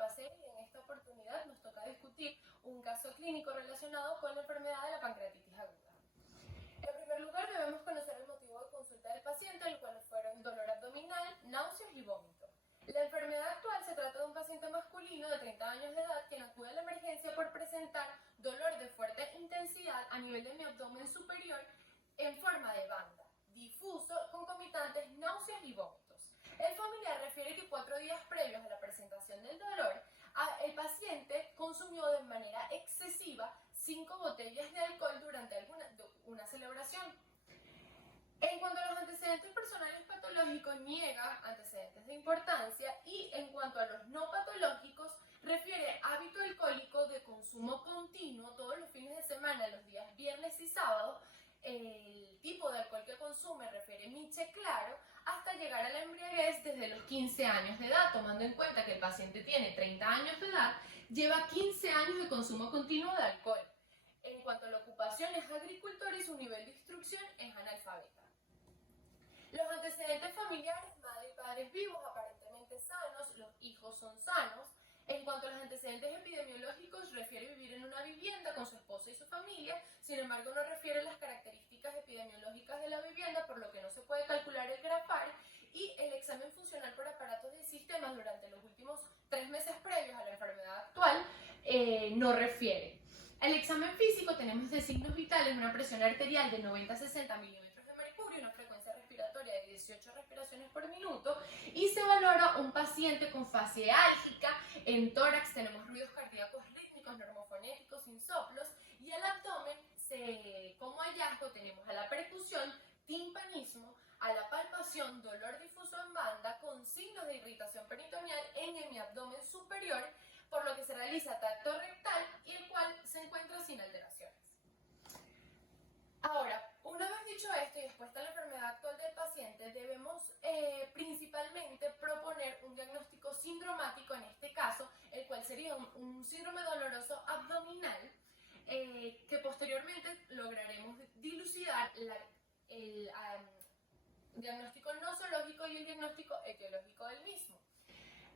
pasé y en esta oportunidad nos toca discutir un caso clínico relacionado con la enfermedad de la pancreatitis aguda. En primer lugar, debemos conocer el motivo de consulta del paciente, el cual fueron dolor abdominal, náuseas y vómito. La enfermedad actual se trata de un paciente masculino de 30 años de edad quien acude a la emergencia por presentar dolor de fuerte intensidad a nivel de mi abdomen superior en forma de banda, difuso, concomitantes, náuseas y vómitos. El familiar refiere que 4 días previos a la presentación del dolor, el paciente consumió de manera excesiva 5 botellas de alcohol durante una celebración. En cuanto a los antecedentes personales patológicos, niega antecedentes de importancia y en cuanto a los no patológicos, refiere hábito alcohólico de consumo continuo todos los fines de semana, los días viernes y sábado. El tipo de alcohol que consume refiere miche claro hasta llegar a la embriaguez desde los 15 años de edad, tomando en cuenta que el paciente tiene 30 años de edad, lleva 15 años de consumo continuo de alcohol. En cuanto a la ocupación, es agricultor y su nivel de instrucción es analfabeta. Los antecedentes familiares, madre y padres vivos, aparentemente sanos, los hijos son sanos. En cuanto a los antecedentes epidemiológicos, refiere vivir en una vivienda con su esposa y su familia, sin embargo no refiere las características epidemiológicas de la vivienda, por lo que no se puede calcular el GRAFAR, y el examen funcional por aparatos y sistemas durante los últimos 3 meses previos a la enfermedad actual no refiere. El examen físico tenemos de signos vitales una presión arterial de 90 a 60 milímetros de mercurio, una frecuencia respiratoria de 18 respiraciones por minuto y se valora un paciente con fase álgica. En tórax tenemos ruidos cardíacos rítmicos, normofonéticos, insoplos y el abdomen como hallazgo tenemos a la percusión, timpanismo, a la palpación, dolor difuso en banda con signos de irritación peritoneal en el abdomen superior, por lo que se realiza tacto rectal y el cual se encuentra sin alteraciones. Ahora, una vez dicho esto y expuesta a la enfermedad actual del paciente, debemos principalmente proponer un diagnóstico sindromático en este caso, el cual sería un síndrome doloroso abdominal, que posteriormente lograremos dilucidar el diagnóstico nosológico y el diagnóstico etiológico del mismo.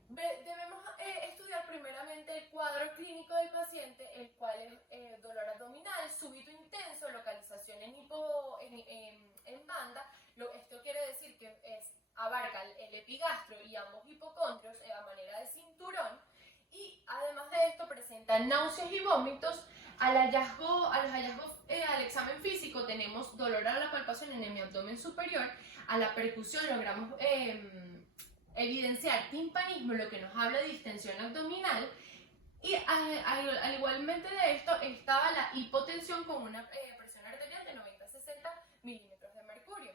Debemos estudiar primeramente el cuadro clínico del paciente, el cual es dolor abdominal, súbito intenso, localización en banda. Esto quiere decir que abarca el epigastrio y ambos hipocondrios a manera de cinturón, y además de esto presenta náuseas y vómitos. Al examen físico tenemos dolor a la palpación en el abdomen superior, a la percusión logramos evidenciar timpanismo, lo que nos habla de distensión abdominal, y al igualmente de esto estaba la hipotensión con una presión arterial de 90 a 60 milímetros de mercurio.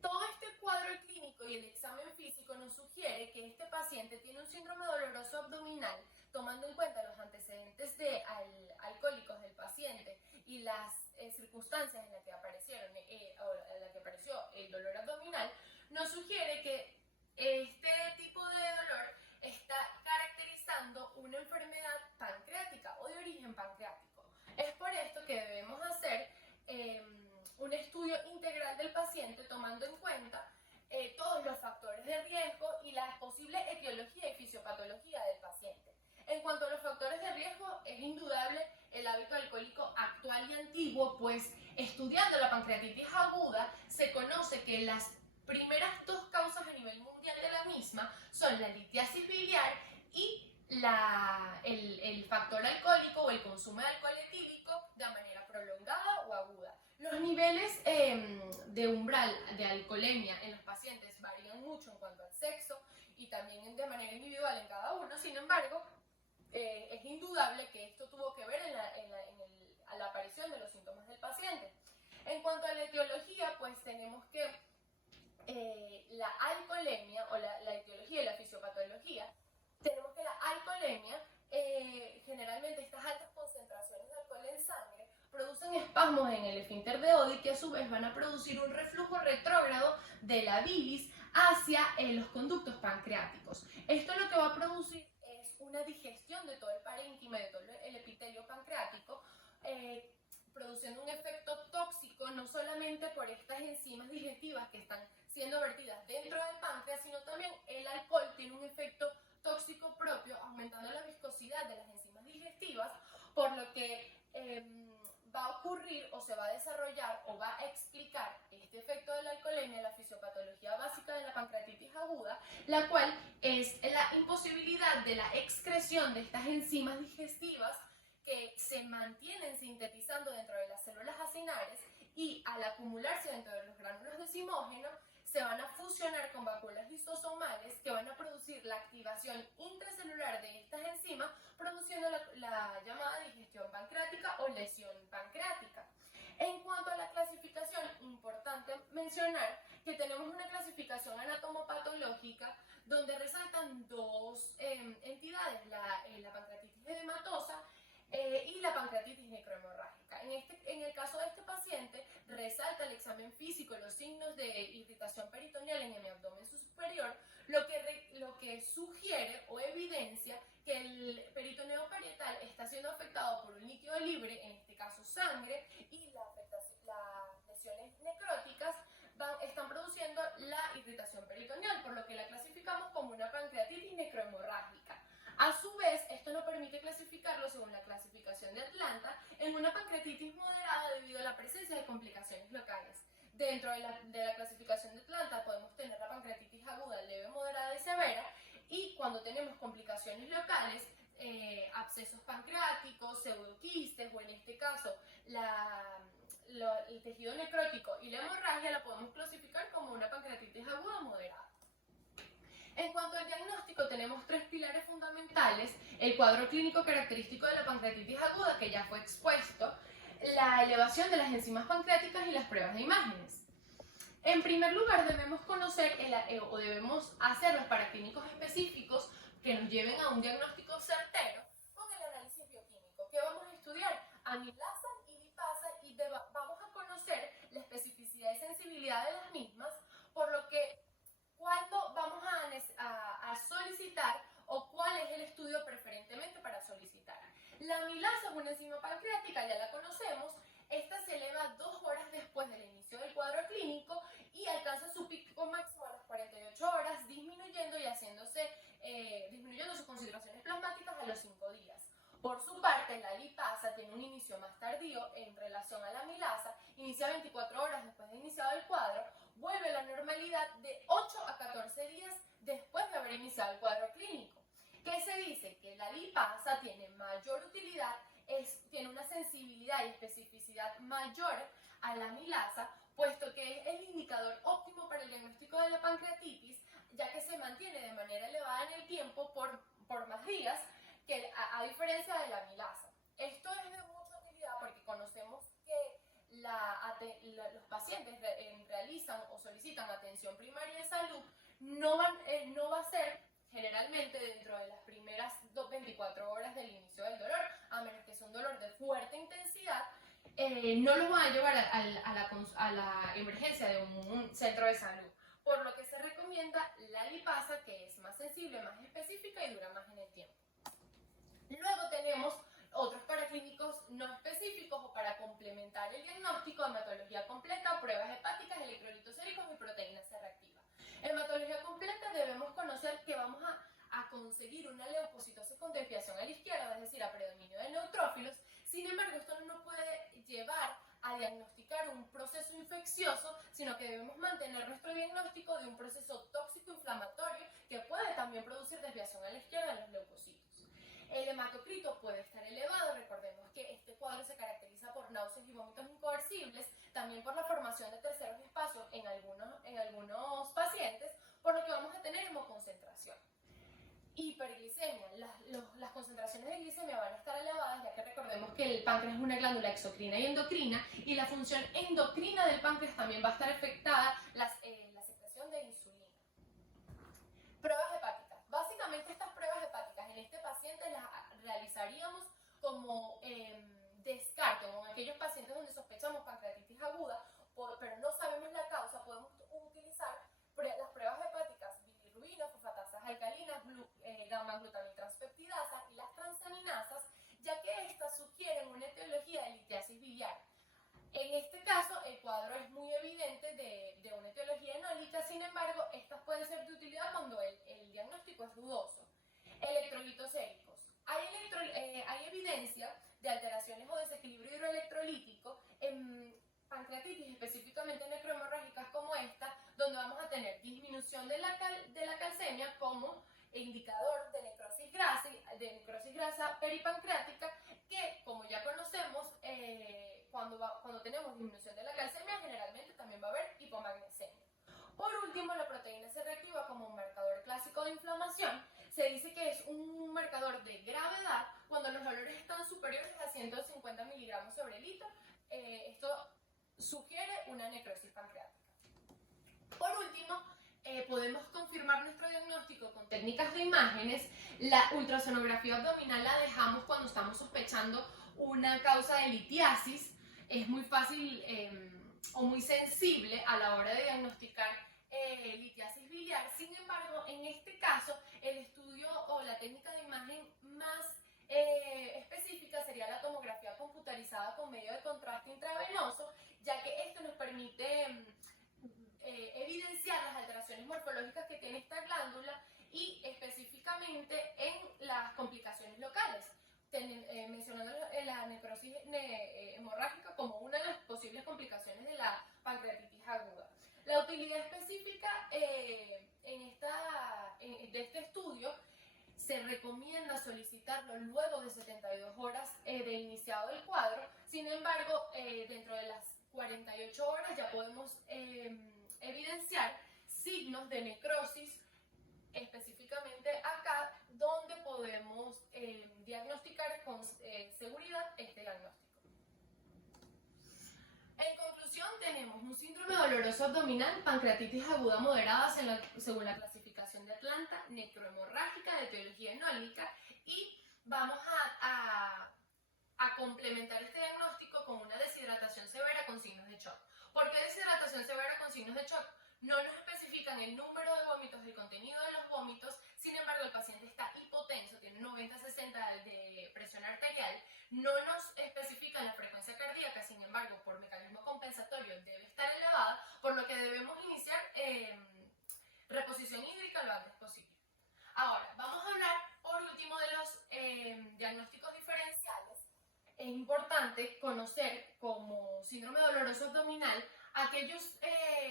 Todo este cuadro clínico y el examen físico nos sugiere que este paciente tiene un síndrome doloroso abdominal, tomando en cuenta los antecedentes alcohólicos del paciente y las circunstancias en las que apareció el dolor abdominal, nos sugiere que este tipo de dolor está caracterizando una enfermedad pancreática o de origen pancreático. Es por esto que debemos hacer un estudio integral del paciente tomando en cuenta todos los factores de riesgo y la posible etiología y fisiopatología del paciente. En cuanto a los factores de riesgo, es indudable el hábito alcohólico actual y antiguo, pues estudiando la pancreatitis aguda se conoce que las primeras 2 causas a nivel mundial de la misma son la litiasis biliar y el factor alcohólico o el consumo de alcohol etílico de manera prolongada o aguda. Los niveles de umbral de alcoholemia en los pacientes varían mucho en cuanto al sexo y también de manera individual en cada uno. Sin embargo, es indudable que esto tuvo que ver a la aparición de los síntomas del paciente. En cuanto a la etiología, pues tenemos que la alcoholemia o la etiología y la fisiopatología, tenemos que la alcoholemia, generalmente estas altas concentraciones de alcohol en sangre producen espasmos en el esfínter de Oddi que a su vez van a producir un reflujo retrógrado de la bilis hacia los conductos pancreáticos. Esto lo que va a producir es una digestión de todo el parénquima, de todo el epitelio pancreático, produciendo un efecto tóxico no solamente por estas enzimas digestivas que están siendo vertidas dentro del páncreas, sino también el alcohol tiene un efecto tóxico propio que va a ocurrir o se va a desarrollar o va a explicar este efecto de la alcoholemia, la fisiopatología básica de la pancreatitis aguda, la cual es la imposibilidad de la excreción de estas enzimas digestivas que se mantienen sintetizando dentro de las células acinares y al acumularse dentro de los gránulos de zimógeno se van a fusionar con vacuolas lisosomales que van a producir la activación intracelular de estas enzimas, produciendo la llamada digestión pancreática o lesión pancreática. En cuanto a la clasificación, importante mencionar que tenemos una clasificación anatomopatológica donde resaltan dos entidades, la pancreatitis edematosa y la pancreatitis necrohemorrágica. En el caso de este paciente, resalta el examen físico los signos de irritación peritoneal en el abdomen superior, lo que sugiere o evidencia que el peritoneo parietal está siendo afectado por un líquido libre, en este caso sangre, y las lesiones necróticas están produciendo la irritación peritoneal, por lo que la clasificamos como una pancreatitis necrohemorrágica. A su vez, esto nos permite clasificarlo según la clasificación de Atlanta en una pancreatitis moderada debido a la presencia de complicaciones locales. Dentro de la clasificación de Atlanta podemos tener la pancreatitis aguda, leve, moderada y severa, y cuando tenemos complicaciones locales, abscesos pancreáticos, pseudoquistes o en este caso el tejido necrótico y la hemorragia, la podemos clasificar como una pancreatitis aguda moderada. En cuanto al diagnóstico, tenemos tres pilares fundamentales: el cuadro clínico característico de la pancreatitis aguda, que ya fue expuesto, la elevación de las enzimas pancreáticas y las pruebas de imágenes. En primer lugar, debemos conocer o debemos hacer los paraclínicos específicos que nos lleven a un diagnóstico certero con el análisis bioquímico, que vamos a estudiar amilasa y lipasa y vamos a conocer la especificidad y sensibilidad de las mismas, por lo que cuándo vamos a solicitar o cuál es el estudio preferentemente para solicitar. La amilasa es una enzima pancreática, ya la conocemos. Esta se eleva 2 horas después del inicio del cuadro clínico y alcanza su pico máximo a las 48 horas, disminuyendo sus concentraciones plasmáticas a los 5 días. Por su parte, la lipasa tiene un inicio más tardío en relación a la amilasa, inicia 24 horas después de iniciado el cuadro, vuelve a la normalidad de 8 a 14 días después de haber iniciado el cuadro clínico. ¿Qué se dice? Que la lipasa tiene mayor utilidad, tiene una sensibilidad y especificidad mayor a la amilasa, puesto que es el indicador óptimo para el diagnóstico de la pancreatitis, ya que se mantiene de manera elevada en el tiempo por más días, que a diferencia de la amilasa. Esto es de mucha utilidad porque conocemos que los pacientes realizan o solicitan atención primaria de salud, no va a ser generalmente dentro de las primeras 24 horas del inicio del dolor, a menos que sea un dolor de fuerte intensidad, no los van a llevar a la emergencia de un centro de salud, por lo que se recomienda la lipasa, que es más sensible, más específica y dura más en el tiempo. Luego tenemos otros paraclínicos no específicos o para complementar el diagnóstico: hematología completa, pruebas hepáticas, electrolitos séricos y proteína C reactiva. En hematología completa debemos conocer que vamos a conseguir una leucocitosis con desviación a la izquierda, es decir, a predominio de neutrófilos. Sin embargo, esto no nos puede llevar a diagnosticar un proceso infeccioso, sino que debemos mantener nuestro diagnóstico de un proceso tóxico inflamatorio que puede también producir desviación a la izquierda en los leucocitos. El hematocrito puede estar elevado. Recordemos que este cuadro se caracteriza por náuseas y vómitos incoercibles, también por la formación de terceros espacios en algunos pacientes, por lo que vamos a tener hemoconcentración. Hiperglicemia. Las concentraciones de glicemia van a estar elevadas, ya que recordemos que el páncreas es una glándula exocrina y endocrina, y la función endocrina del páncreas también va a estar afectada, la secreción de insulina. Pruebas hepáticas. Básicamente estas pruebas hepáticas en este paciente las realizaríamos como descarte, en aquellos pacientes donde sospechamos pancreatitis aguda, pero no sabemos la causa. Podemos utilizar las pruebas hepáticas bilirrubina, fosfatasas alcalinas, gamma-glutamiltranspeptidasa y las transaminasas, ya que estas sugieren una etiología de litiasis biliar. En este caso, el cuadro es muy evidente de una etiología enólica. Sin embargo, estas pueden ser de utilidad cuando el diagnóstico es dudoso. Electrolitos séricos. Hay evidencia de alteración desequilibrio hidroelectrolítico en pancreatitis, específicamente necrohemorrágicas como esta, donde vamos a tener disminución de la calcemia como indicador de necrosis grasa peripancreática, que como ya conocemos, cuando tenemos disminución de la calcemia, generalmente también va a haber hipomagnesemia. Por último, la proteína C reactiva como un marcador clásico de inflamación. Se dice que es un marcador de gravedad cuando los valores están superiores a 150 miligramos sobre litro. Esto sugiere una necrosis pancreática. Por último, podemos confirmar nuestro diagnóstico con técnicas de imágenes. La ultrasonografía abdominal la dejamos cuando estamos sospechando una causa de litiasis. Es muy fácil o muy sensible a la hora de diagnosticar litiasis biliar. Sin embargo, en este caso, el estudio o la técnica de imagen más específica sería la tomografía computarizada con medio de contraste intravenoso, ya que esto nos permite evidenciar las alteraciones morfológicas que tiene esta glándula y específicamente en las complicaciones locales, mencionando la necrosis hemorrágica como una de las posibles complicaciones de la pancreatitis aguda. La utilidad específica de este estudio: se recomienda solicitarlo luego de 72 horas de iniciado el cuadro. Sin embargo, dentro de las 48 horas ya podemos evidenciar signos de necrosis, específicamente acá, donde podemos diagnosticar con seguridad este diagnóstico. En conclusión, tenemos un síndrome doloroso abdominal, pancreatitis aguda moderada según la clasificación de Atlanta, necrohemorrágica de etiología enólica, y vamos a complementar este diagnóstico con una deshidratación severa con signos de shock. ¿Por qué deshidratación severa con signos de shock? No nos especifican el número de vómitos, el contenido de los vómitos. Sin embargo, el paciente está hipotenso, tiene 90-60 de presión arterial. No nos especifican la frecuencia cardíaca, sin embargo, por mecanismo compensatorio debe estar elevada, por lo que debemos iniciar reposición hídrica lo antes posible. Ahora, vamos a hablar por último de los diagnósticos diferenciales. Es importante conocer como síndrome doloroso abdominal aquellos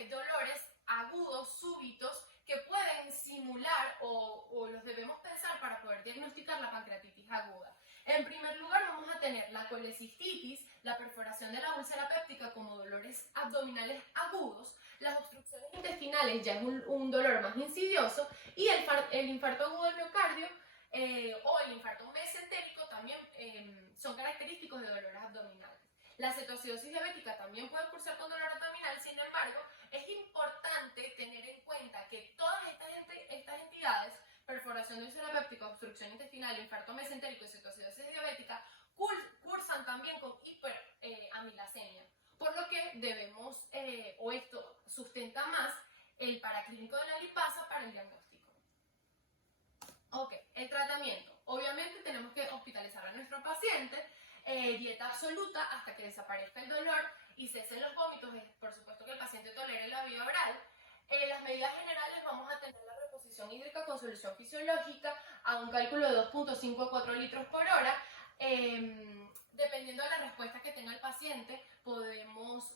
dolores agudos, súbitos, que pueden simular o los debemos pensar para poder diagnosticar la pancreatitis aguda. En primer lugar, vamos a tener la colecistitis, la perforación de la úlcera péptica como dolores abdominales agudos. Las obstrucciones intestinales ya es un dolor más insidioso, y el infarto agudo del miocardio o el infarto mesentérico también son característicos de dolores abdominales. La cetoacidosis diabética también puede cursar con dolor abdominal. Sin embargo, es importante tener en cuenta que todas estas entidades, perforación de úlcera péptica, obstrucción intestinal, infarto mesentérico y cetoacidosis diabética, cursan también con hiperamilasemia, por lo que debemos, o esto sustenta más el paraclínico de la lipasa para el diagnóstico. Ok, el tratamiento. Obviamente tenemos que hospitalizar a nuestro paciente, dieta absoluta hasta que desaparezca el dolor y cesen los vómitos. Por supuesto que el paciente tolere la vía oral. Las medidas generales: vamos a tener la reposición hídrica con solución fisiológica a un cálculo de 2.5 a 4 litros por hora. Dependiendo de la respuesta que tenga el paciente, podemos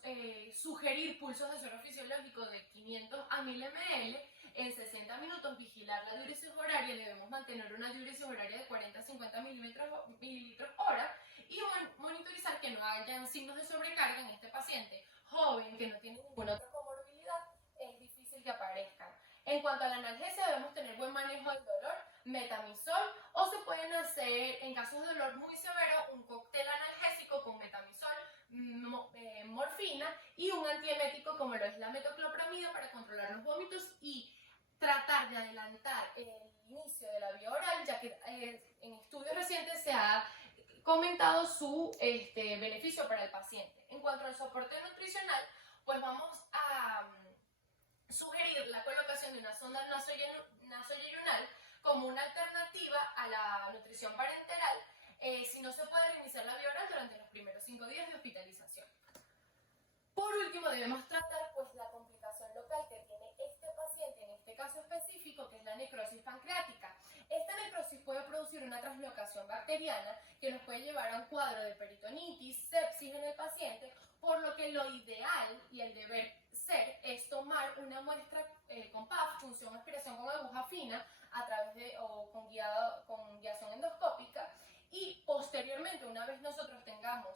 sugerir pulsos de suero fisiológico de 500 a 1000 ml en 60 minutos, vigilar la diuresis horaria. Debemos mantener una diuresis horaria de 40 a 50 mililitros hora, y monitorizar que no hayan signos de sobrecarga en este paciente joven que no tiene ninguna otra comorbilidad. Es difícil que aparezcan. En cuanto a la analgesia, debemos tener buen manejo del dolor, metamisol, o se pueden hacer, en casos de dolor muy severo, un cóctel analgésico con metamisol, morfina y un antiemético como lo es la metoclopramida para controlar los vómitos y tratar de adelantar el inicio de la vía oral, ya que en estudios recientes se ha comentado su beneficio para el paciente. En cuanto al soporte nutricional, pues vamos a sugerir la colocación de una sonda nasoyeyunal como una alternativa a la nutrición parenteral si no se puede reiniciar la vía oral durante los primeros 5 días de hospitalización. Por último, debemos tratar pues la complicación local que tiene este paciente, en este caso específico, que es la necrosis pancreática. Esta necrosis puede producir una translocación bacteriana que nos puede llevar a un cuadro de peritonitis, sepsis en el paciente, por lo que lo ideal y el deber ser es tomar una muestra con PAF, punción aspiración con aguja fina, a través de o con guiación endoscópica, y posteriormente, una vez nosotros tengamos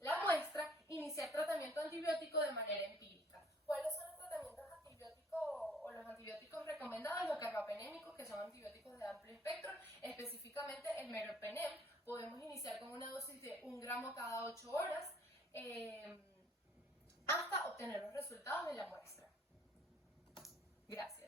la muestra, iniciar tratamiento antibiótico de manera empírica. ¿Cuáles son los tratamientos antibióticos o los antibióticos recomendados? Los carbapenémicos, que son antibióticos de amplio espectro, específicamente el meropenem. Podemos iniciar con una dosis de 1 gramo cada 8 horas hasta obtener los resultados de la muestra. Gracias.